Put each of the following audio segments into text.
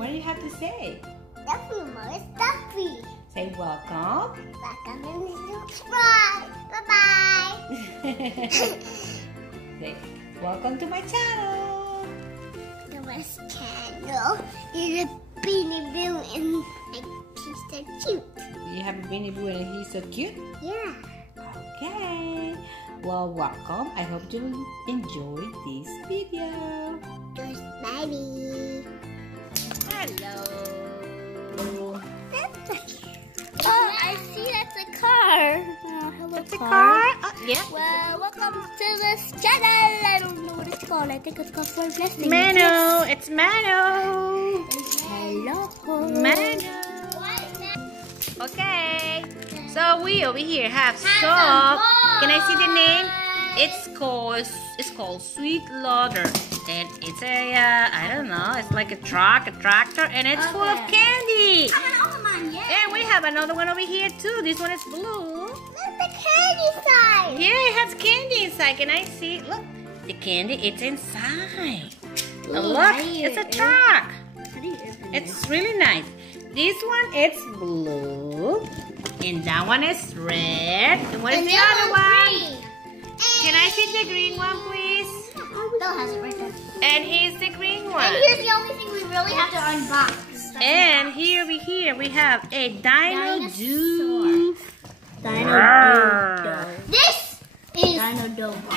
What do you have to say? Stuffy, more stuffy. Say welcome. Welcome and subscribe. Bye-bye. Say welcome to my channel. The West channel is a Beanie Boo and he's so cute. You have a Beanie Boo and he's so cute? Yeah. Okay. Well, welcome. I hope you enjoy this video. Just baby. Hello. Oh, I see that's a car. Oh, hello, That's a car? Yeah. Well, welcome to this channel. I don't know what it's called. I think it's called For Blessing. Mano. It's Mano. Hello. Mano. Okay. So we over here have some. Can I see the name? It's called Sweet Lauder, and it's a I don't know. It's like a tractor, and it's full of candy. And we have another one over here too. This one is blue. Look, the candy side. Yeah, it has candy inside. Can I see? Look, the candy. It's inside. Oh, look, it's a truck. It's really nice. This one is blue, and that one is red. And what is the other one? Can I see the green one, please? Bill has it right there. And here's the green one. And here's the only thing we really have to unbox. And here we have a Dino-Doo. This is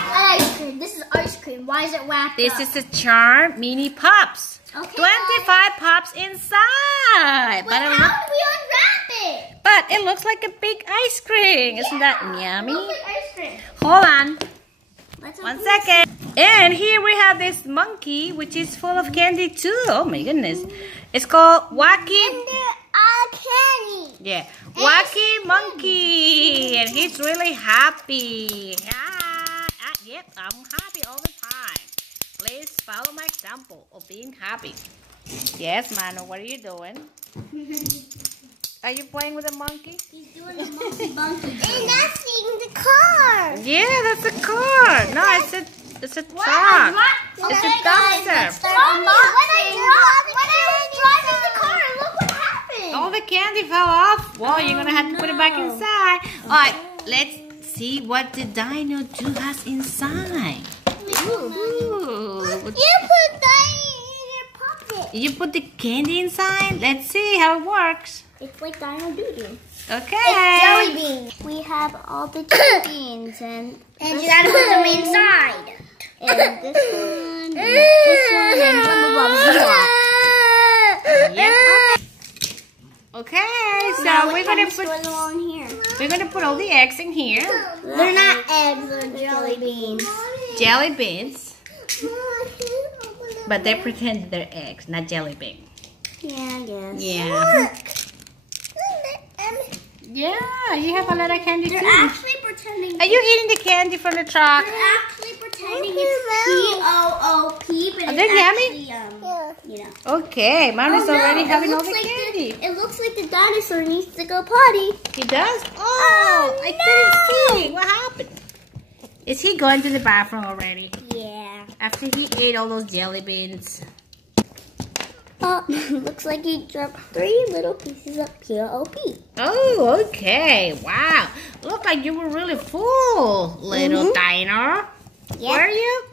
ice cream. This is ice cream. Why is it wrapped This up? is a Charm Mini Pops. Okay, 25 pops inside. But how do we unwrap it? But it looks like a big ice cream. Isn't that yummy? It looks like ice cream. Hold on. Let's One open second. And here we have this monkey, which is full of candy too. Oh my goodness. It's called Wacky. And there are candy. Yeah. Wacky Monkey. And he's really happy. Yep, I'm happy all the time. Please follow my example of being happy. Yes, Mano, what are you doing? Are you playing with a monkey? He's doing the monkey. And that's the car. Yeah, that's a car. No, it's a truck. It's a dumpster. When I driving the car, look what happened. All the candy fell off. Well, you're going to have to put it back inside. All right, let's see what the Dino-Doo has inside. Ooh. You put that in your pocket. You put the candy inside? Let's see how it works. It's like Dino-Doo. Okay. It's jelly beans. We have all the jelly beans and you gotta put them inside. And this one, and blah, blah, blah. Yep. Okay, so we're gonna put all the eggs in here. They're not eggs, they're jelly beans. Jelly beans. But they pretend they're eggs, not jelly beans. Yeah, I guess. Yeah. Yeah, you have a lot of candy too. They're actually pretending. Are you eating the candy from the truck? They're actually pretending it's P-O-O-P, but Are it's they actually, yummy? Okay, Mama's already having all the candy. It looks like the dinosaur needs to go potty. He does? Oh, I couldn't see. What happened? Is he going to the bathroom already? Yeah. After he ate all those jelly beans. Oh, looks like he dropped 3 little pieces of P-O-O-P. Oh, okay. Wow. Look like you were really full, little dino. Yep. Were you?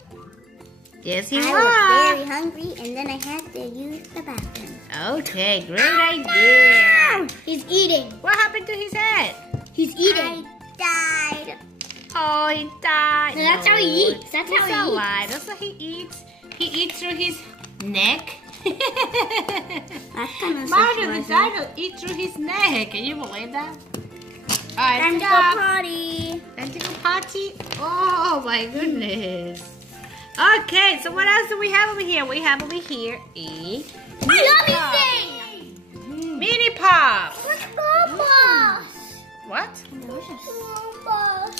Yes, you I were. was very hungry, and then I had to use the bathroom. Okay, great idea. He's eating. What happened to his head? He's eating. I died. Oh, he died. No, that's how he eats. That's how he eats. Right. That's how he eats. He eats through his neck. That's kind of Mario the dino eats through his neck. Can you believe that? Alright, Time to go potty. Time to go potty. Oh my goodness. Okay, so what else do we have over here? We have over here a Mini Pop. Gumball. What?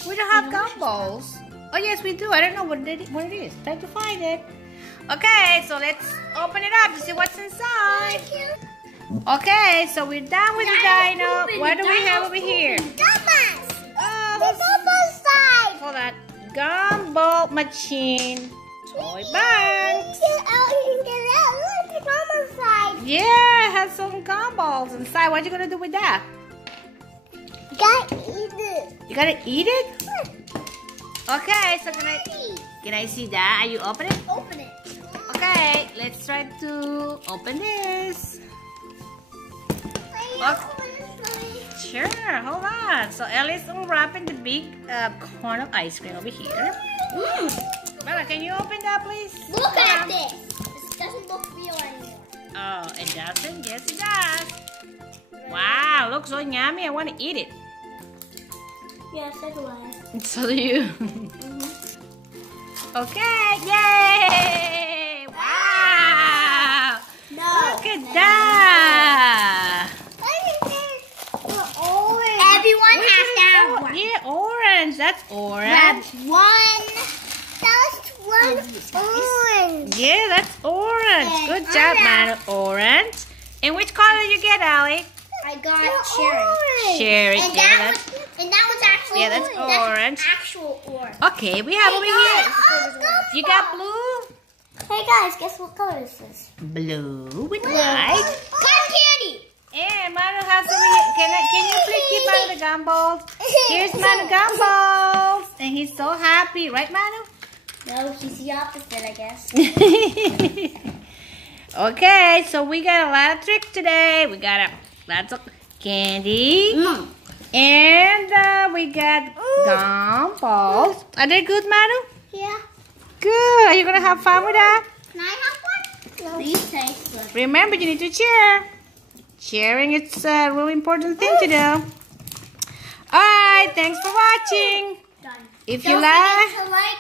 We don't have gumballs. Oh yes, we do. I don't know what it is. Time to find it. Okay, so let's open it up to see what's inside. Okay, so we're done with the dino. What do we have over here? Oh, hold on. Gumball machine. Toy banks. Yeah, it has some gumballs inside. What are you gonna do with that? You gotta eat it. You gotta eat it? Okay, so can I see that? Are you open it? Open it. Okay, let's try to open this. Sure, hold on. So Ellie's unwrapping the big cone of ice cream over here. Bella, can you open that, please? Look at this. This doesn't look real anymore. Oh, it doesn't? Yes, it does. Wow, looks so yummy. I want to eat it. Yeah, so do I. So do you. Okay, yay! Wow! No. Look at that! Everyone has to have one. Yeah, orange. That's orange. That's one. That's one orange. Yeah, that's orange. And Good job, Manu. Orange. And which color did you get, Allie? I got cherry. Cherry. And Yeah, that was actually that's orange. That's actual orange. Okay, we have over here. You got blue? Hey guys, guess what color is this? Blue with white. Cotton candy. And Manu has over here. Can you please keep Manu the gumballs? Here's Manu gumballs. And he's so happy. Right, Manu? No, he's the opposite, I guess. Okay, so we got a lot of tricks today. We got lots of candy. And we got gumballs. Are they good, Manu? Yeah. Good. Are you going to have fun with that? Can I have one? No. These taste good. Remember, you need to share. Sharing is a really important thing to do. Alright, thanks for watching. Done. If Don't you like... forget to like,